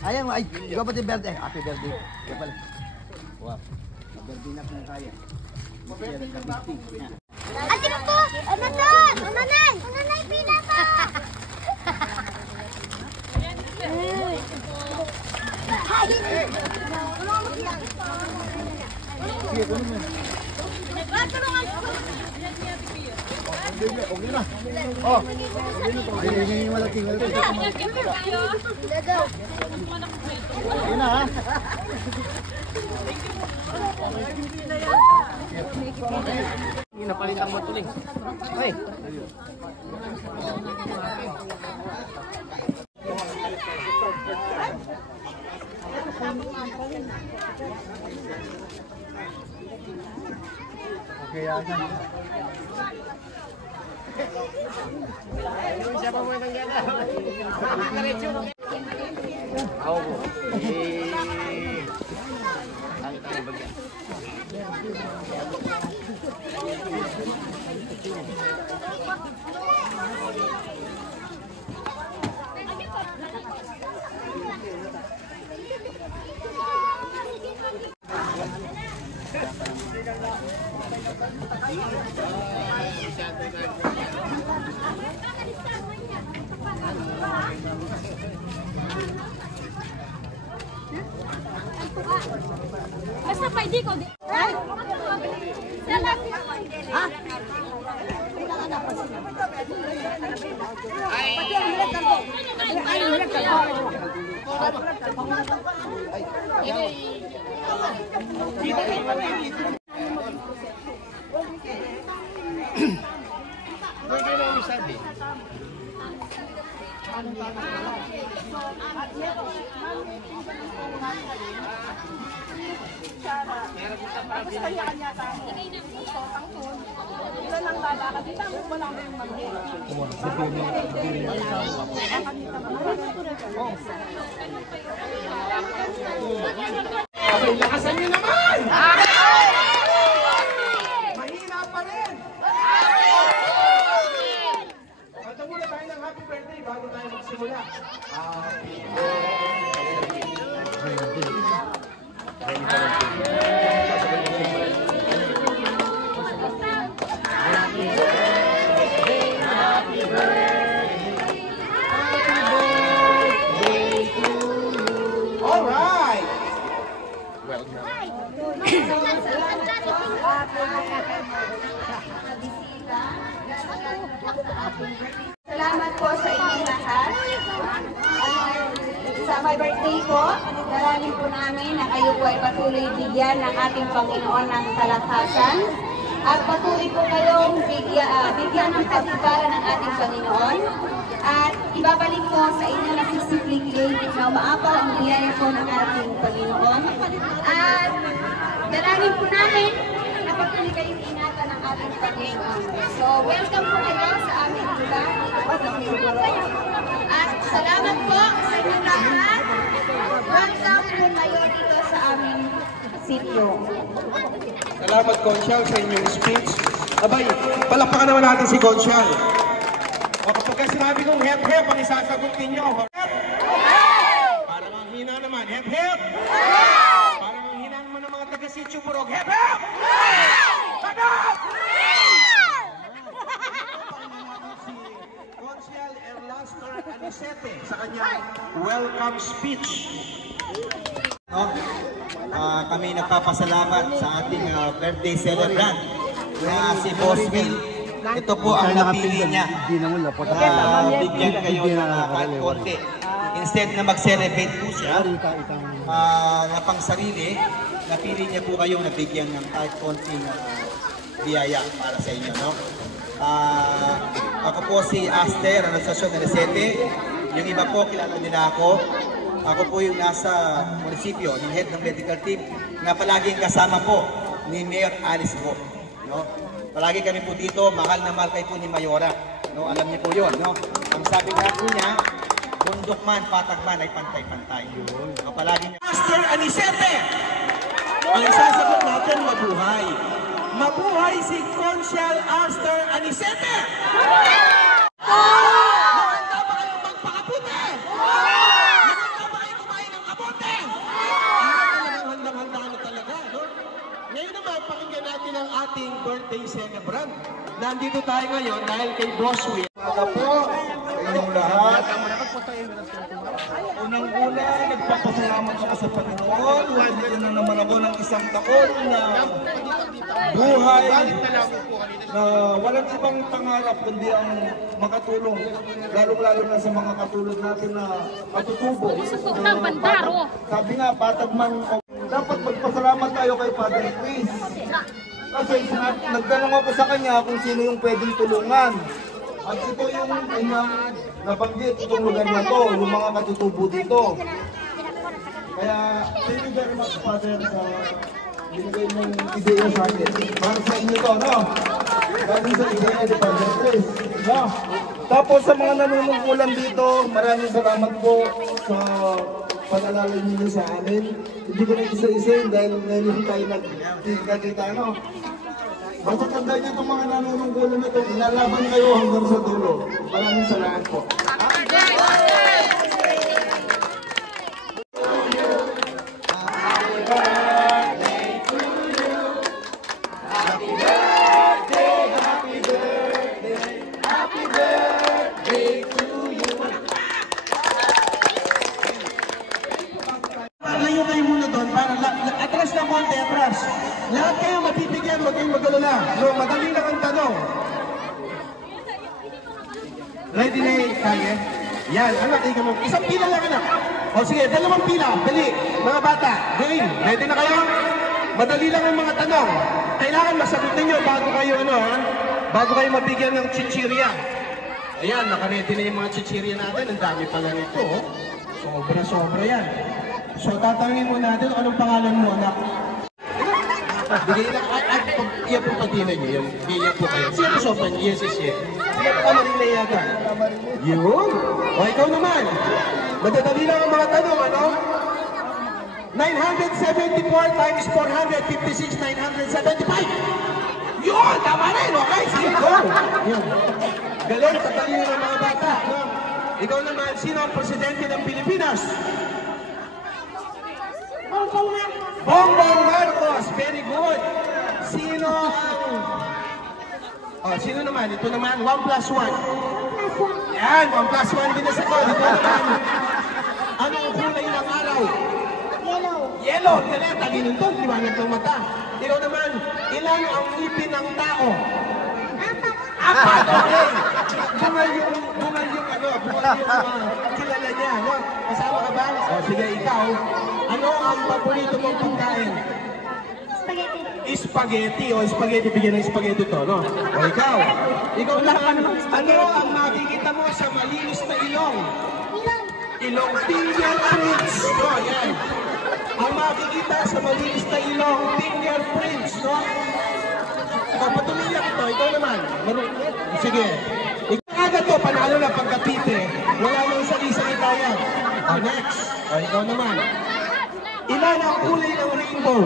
Ayan, ay, ikaw pati birthday. Happy birthday. Kaya pala. Wow. Birthday na kung kaya. Ate na po! Ano doon? Unanay! Unanay, pila pa! Sige, kunin mo. Tulungan ko! Okay na. Oh. Hindi malaki. Okay na ha. Napalitan mo tuloy. Ay. Okay, yan. Siapa mo nang gana? Ako po. Ang bagyan. Basta pwede ko. Ay! Ha? Tapos kanya-kanya tayo. Ilan ang lalakad. Di tamo mo lang yung mag-get. Abay, lakasan niyo naman! Mahina pa rin! Kanta muna tayo ng happy birthday bago tayo magsimula. Happy Salamat po sa inyong lahat. Sa my birthday po, darangin po namin na kayo po ay patuloy bigyan ng ating Panginoon ng kalakasan. At patuloy po kayong bigyan ng pagkikara ng ating Panginoon. At ibabalik po sa inyo na sisikling na umaapaw ang biyaya po ng ating Panginoon. At darangin po namin na patuloy kayong ingatan ng ating Panginoon. So, welcome po kayo sa aming lugar. At salamat po sa inyong lahat. Welcome po kayo dito sa aming sitio. Salamat, Conchal, sa inyong speech. Abay, palakpakan naman natin si Conchal. O kapag sinabi kong hep-hep, ang isasagot ninyo, hep! Parang ang hina naman, hep-hep! Parang ang hina naman ng mga taga-sitio Murog, hep-hep! Hep-hep! Si Conchal Erlaster Anisete sa kanyang welcome speech. No? Kami nagpapasalamat sa ating birthday celebrant na si Boss Will. Ito po ang napili niya na bigyan kayo ng kahit konti. Instead na mag-celebrate po siya na pang sarili, napili niya po kayong nabigyan ng kahit konting biyaya para sa inyo. No? Ako po si Aster, Anastasyon Anisete. Yung iba po, kilala nila ako. Ako po yung nasa munisipyo, ng head ng medical team, na palaging kasama po ni Mayor Alice po. No? Palagi kami po dito, mahal na mahal kayo po ni Mayora. No? Alam niyo po yun. No? Ang sabi nga po niya, bundok man, patag man ay pantay-pantay. No? Palagi niya. Aster Anisete! Ang isasagot natin, mabuhay. Mabuhay si Conchal Aster Anisete! Maganda ba kayong magpakaputi? Maganda ba kayong pakinggan natin ang ating birthday celebrant. Nandito tayo ngayon dahil kay Boss Will. Mga po, inyong lahat. Unang-una, nagpapasalamat ako sa Panginoon. Nabigyan na naman ako ng isang taon na buhay na walang ibang pangarap kundi ang makatulong. Lalong-lalo na sa mga katulad natin na matutubo. Sabi nga, patag man, dapat magpasalamat tayo kay Father Chris. Kasi nagtanong ako sa kanya kung sino yung pwedeng tulungan. At ito yung kanyang nabanggit, itong lugar na to, yung mga katutubo dito. Kaya, thank you very much, Father, sa binigay mong ideya sa akin. Para sa inyo to, no? Galing sa ideya ni Father Chris, no? Tapos sa mga nanunungkulan dito, maraming salamat po sa pag-alala ninyo sa amin. Hindi ko na isa-isayin dahil ngayon tayo nagkita, no? Basta tandaan niyo itong mga nanunungkulan na ito, ilalaban kayo hanggang sa dulo. Maraming salamat po. Layo kayo muna doon para atras na konti, atras. Lahat kayo mapipigyan, huwag kayong mag-alala. So, madali lang ang tanong. Ready na yung kaya? Yan, anak, ikaw mo. Isang pila lang, anak. O sige, dalawang pila. Dali, mga bata. Game, ready na kayo? Madali lang ang mga tanong. Kailangan masagot ninyo bago kayo, bago kayo mabigyan ng chichirya. Ayan, naka-ready na yung mga chichirya natin. Ang dami pala nito. Sobra-sobra yan. So, tatangin mo natin anong pangalan mo, anak. Bigay lang, at iyan po patinan niyo, iyan po kayo. Sino sobrang yes is yes? Sino po Marina yata? Yun! O, ikaw naman. Madadali lang ang mga tanong, ano? 974 times 456, 975. Yun! Tama rin, okay? Sige, go! Yun. Galing, tatali nyo ng mga bata. No? Ikaw naman, sino ang presidente ng Pilipinas? Bongbong Marcos, very good. Sino ang... Oh, sino naman? Ito naman, 1+1. Yan, 1+1 din na sa call. Ito naman. Ano ang kulay ng araw? Yellow. Yellow. Galing, taginin to. Liwanag ng mata. Ikaw naman, ilan ang ngipin ng tao? Apat. Okay. Bungal yung kilala niya, no? Kasama ka ba? O, sige, ikaw. Ano ang paborito mong pagkain? Spaghetti. Spaghetti. O, spaghetti. Bigyan ng spaghetti to, no? O, ikaw. Ikaw naman, ano ang makikita mo sa malinis na ilong? Ilong. Ilong fingerprints. O, yan. Ang makikita sa malinis na ilong, fingerprints, no? O, patuloy lang ito. Ikaw naman. Sige. Agad to, panalo na pagkapite. Wala nang sali-salita yan. O, next. O, ikaw naman. Ilan ang kulay ng rainbow?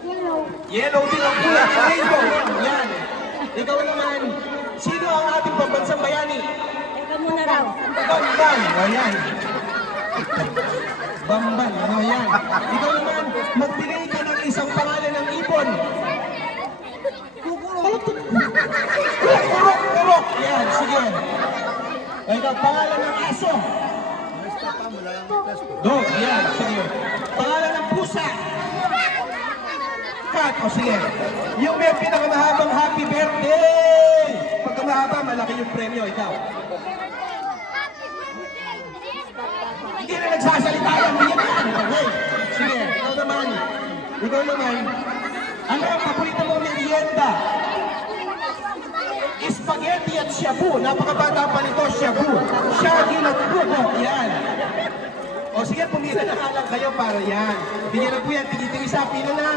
Yellow. Yellow din ang kulay ng rainbow. Yan. Ikaw naman. Sino ang ating pambansang bayani? Ikaw muna raw. Bamban. O, yan. Bamban. Ano yan? Ikaw naman, magbigay ka ng isang pangalan ng ibon. Kurok. Yan, sige. Ikaw, pangalan ng aso. Dog, yan, sige. Pangalan ng pusa. Cat, o sige. Yung may pinakamahabang happy birthday. Pagka mahaba, malaki yung premyo, ikaw. Hindi na nagsasalita yan, bigyan yan. Okay, sige, ikaw naman. Ikaw naman. Ano ang paborito mong merienda? Spaghetti at shabu. Napakabata pa nito, shabu. Shaggy at buko. Yan. O sige, pumila na lang kayo para yan. Bigyan na po yan. Tigil-tigil pila na.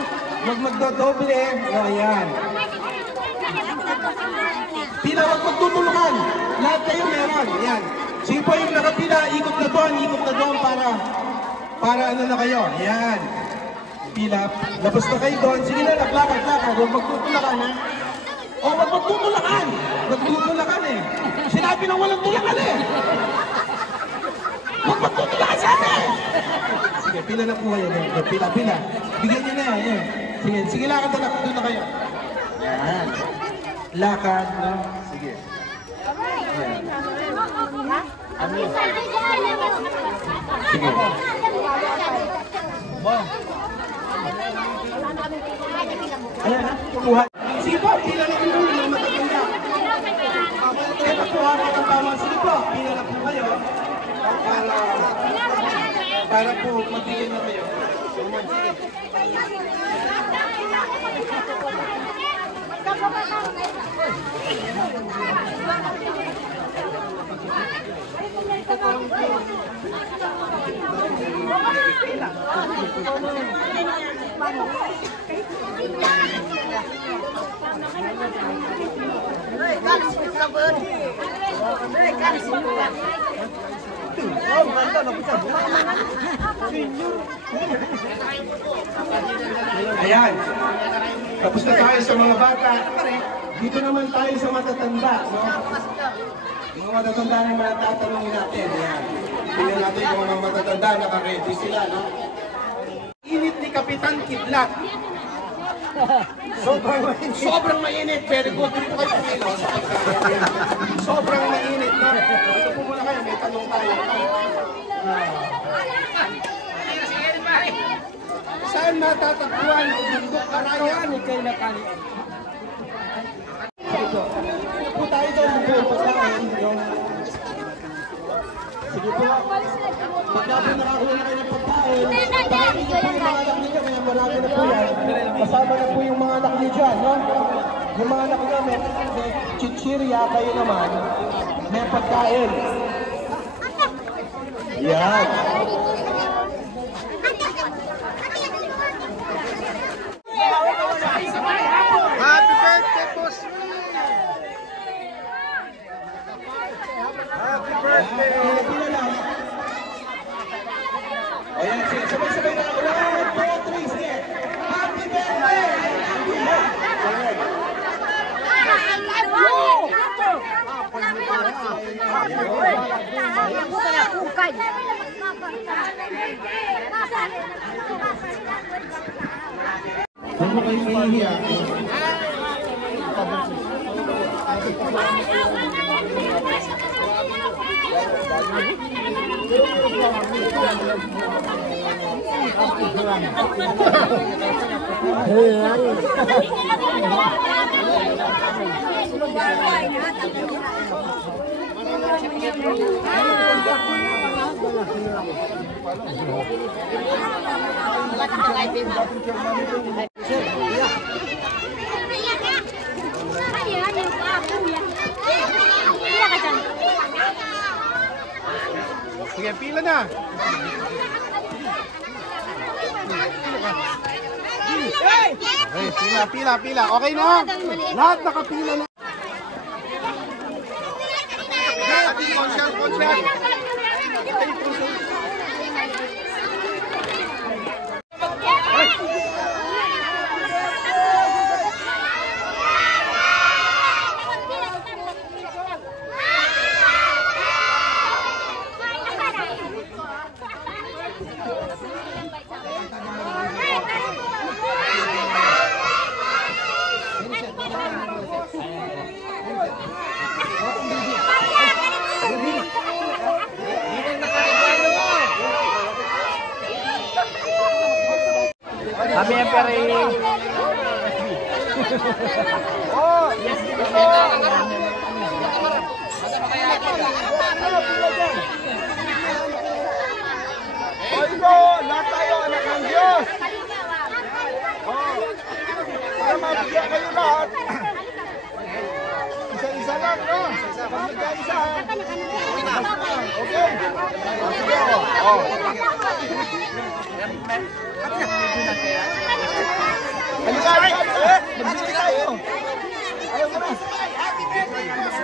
Huwag magdodoble. O yan. Pila, huwag magtutulungan. Lahat kayo meron. Yan. Sige po yung nakapila. Ikot na doon para ano na kayo. Yan. Pila. Labas na kayo doon. Sige na, naglakad. Huwag magtutulakan, ha? O, wag magtutulakan! Magtutulakan eh! Sinabi na walang tulakan eh! Wag magtutulakan sa atin! Sige, pila na po kayo. Pila. Bigyan nyo na yan. Sige, sige, lakad na, doon na kayo. Yan. Lakad, no? Sige. Yan. Sige. Ayan, ha? Kumuha. Sige po, pila na kayo ng matatanda. Ito po, ang tama. Sige po, pila na po kayo. Para po magbigay na kayo. Ayan. Tapos na tayo sa mga bata. Dito naman tayo sa matatanda. No? Mga matatanda na mga tatanungin natin. Ayan. Tingnan natin kung mga matatanda naka-ready sila. No? Init ni Kapitan Kidlat. Sobrang mainit. Very good. Dito kayo pumilo. Sobrang mainit. No? Ito po muna kayo. May tanong tayo. Saan matatagpuan ang bundok Karayaan ni kay Natali? Sige po tayo doon. Sige po. Pagka po nakakuha na kayo ng pagkain, marami na po yung mga anak niyo, kaya marami na po yan. Kasama na po yung mga anak niyo dyan, no? Yung mga anak niyo, may chichirya, kayo naman, may pagkain. Yan. Happy birthday, Boss Will! Happy birthday! Ayan, sabay-sabay na. 1, 2, 3, sige! Happy birthday! Huwag mo kayo mahihiya. Sige, pila na. Pila. Okay na. Lahat nakapila na. Konsyal. Kami yang pere. Oh, yes. Oigo, lahat tayo anak ng Diyos. Oh, para mabigyan kayo lahat. Isa-isa lang, no? Isa-isa. Okay. Oh. Halika tayo. Ayaw mo na. Happy birthday, Boss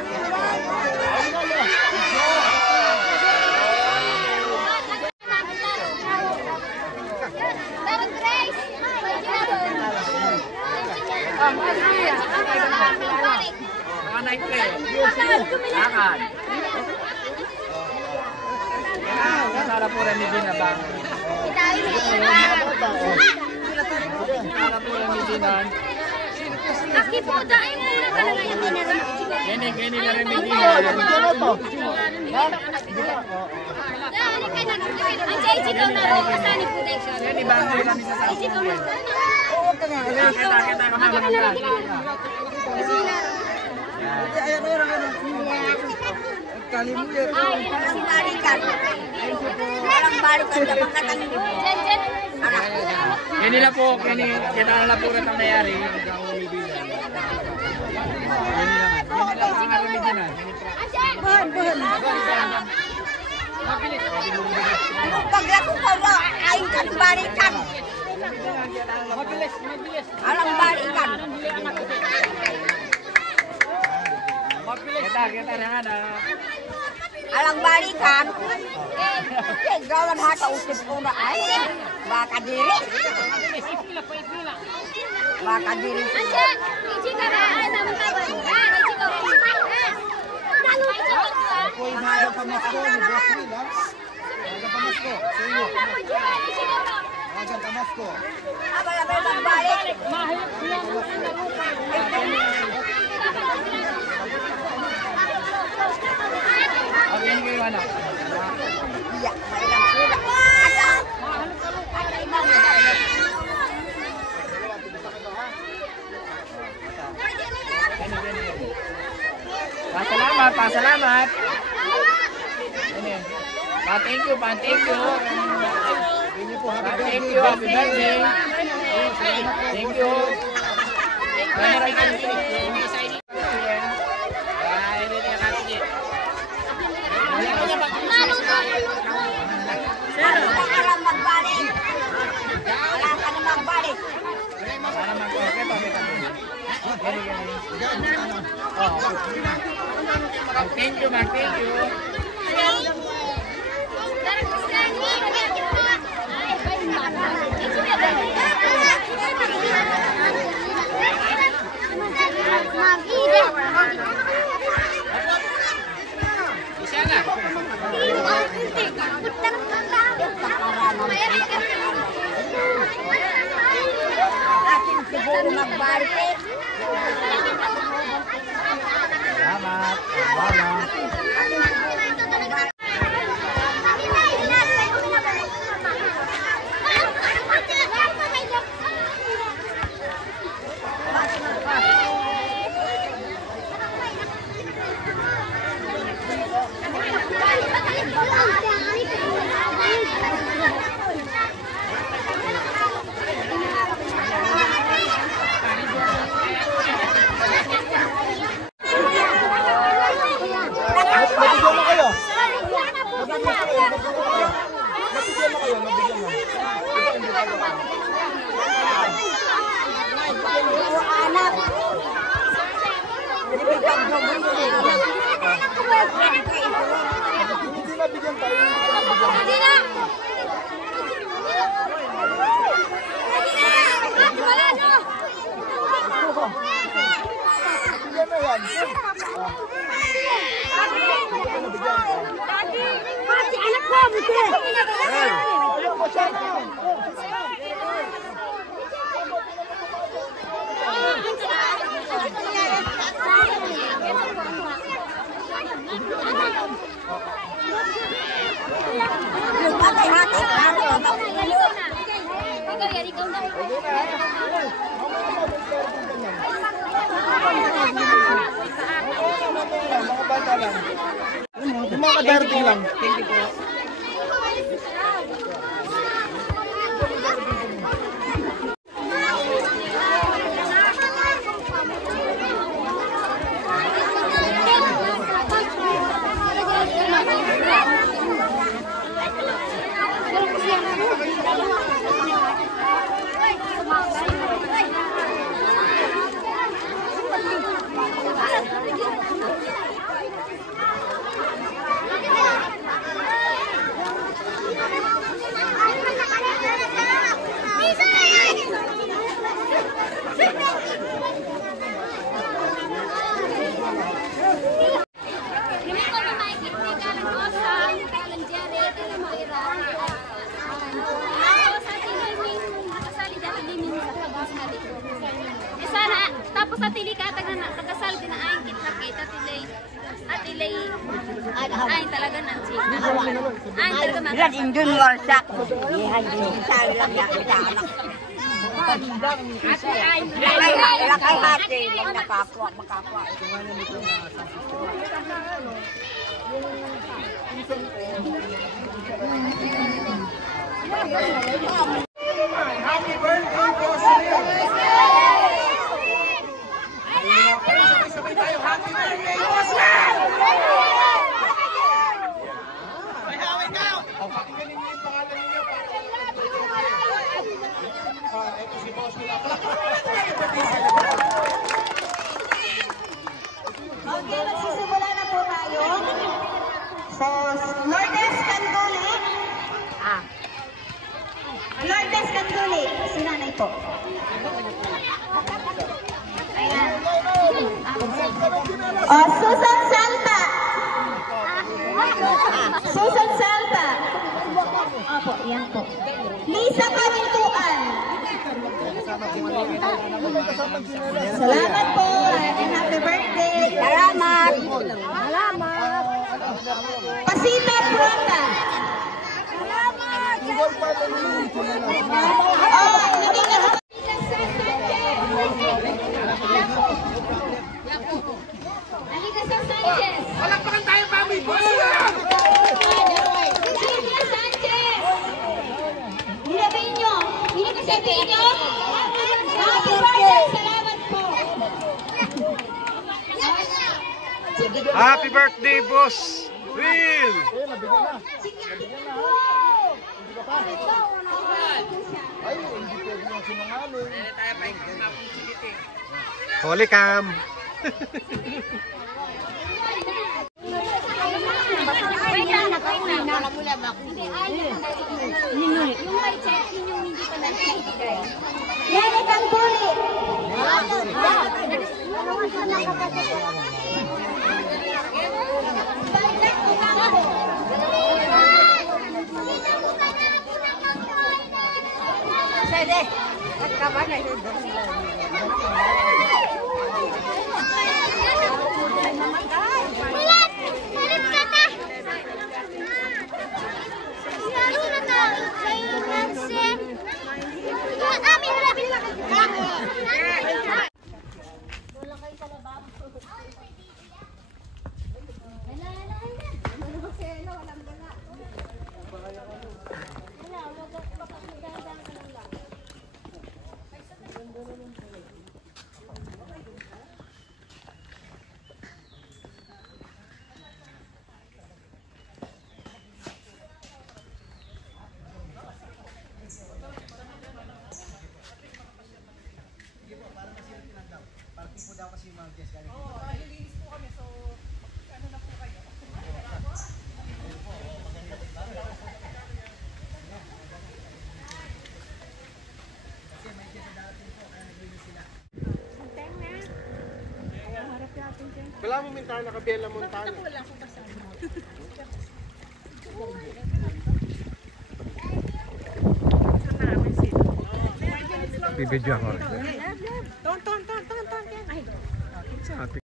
Sana po rin hindi na bang. Aki po, dahil mo na talaga yung tinarang. Gini na rin Medina. Anjay, ikaw na ro, kasani po dahil siya. Gini ba ang lang isa sa Ikaw na. kita ka mga Ay, sinarikan. Walang balikan ka pang katangin. Gini na po, kita na lang po rin ang nangyari. Paglaku ko mo, ayun ka balikan. Alang balikan. Kita na nga na. Alang balikan. Gawan hata usip ko na ay. Baka diri. Baka diri. Anja, iji ka na ay naman ka ba? Iji ka ba? Lalu iji ka ba? Ako'y maaga pamasko ni Boswil, ha? Maaga pamasko. Sa inyo. Maaga pamasko. Abal-abal magbalik. Pagyan kayo ano? Iya, mailang sila. Ada imam. Pasalamat. Ini. Thank you. Thank you, happy birthday. Thank you. Alam magbalik. Wala ka na magbalik. Thank you. Isa na. Akin siguro magbalik. Salamat. Yung mga kadarating lang. Thank you po. Tapos at ili katag na kakasal dinaayon kit at ilay ay talaga nang si. Ay talaga man. Ilan indun warsak. Ihan din sa lang ya kita anak. Lakay hati lang nakapwa makapwa. Happy birthday, Boss Will! Sabay tayo, happy birthday, Boss Will! Pakingganin niyo yung pangalan niyo. Ito si Boss Will. Happy birthday, celebrate! Okay, magsisimula na po tayo. So, Lourdes Canduli. Lourdes Canduli, si nanay po. Ayan. Susan Salta. Susan Salta. Opo, yan po. Lisa Kamintuan. Salamat po. Happy birthday. Salamat. Pasita Prota. Alika sa Sanchez. Palakpakan tayo, Mami! Boss Will! Silvia Sanchez. Nilabinyo. Nilabinyo. Happy birthday. Salamat po. Happy birthday, Boss Will! Holy cam! Wait lang. Yung may check, yung hindi pa nagbibigay. Yan ang tuli. Sede. Kapan na yun. Ulit ka na! Lalo na na! Sa'yo lang siya! Amin na! Wala mo minta na Kabela Montana. Bibidyo ako. Ton.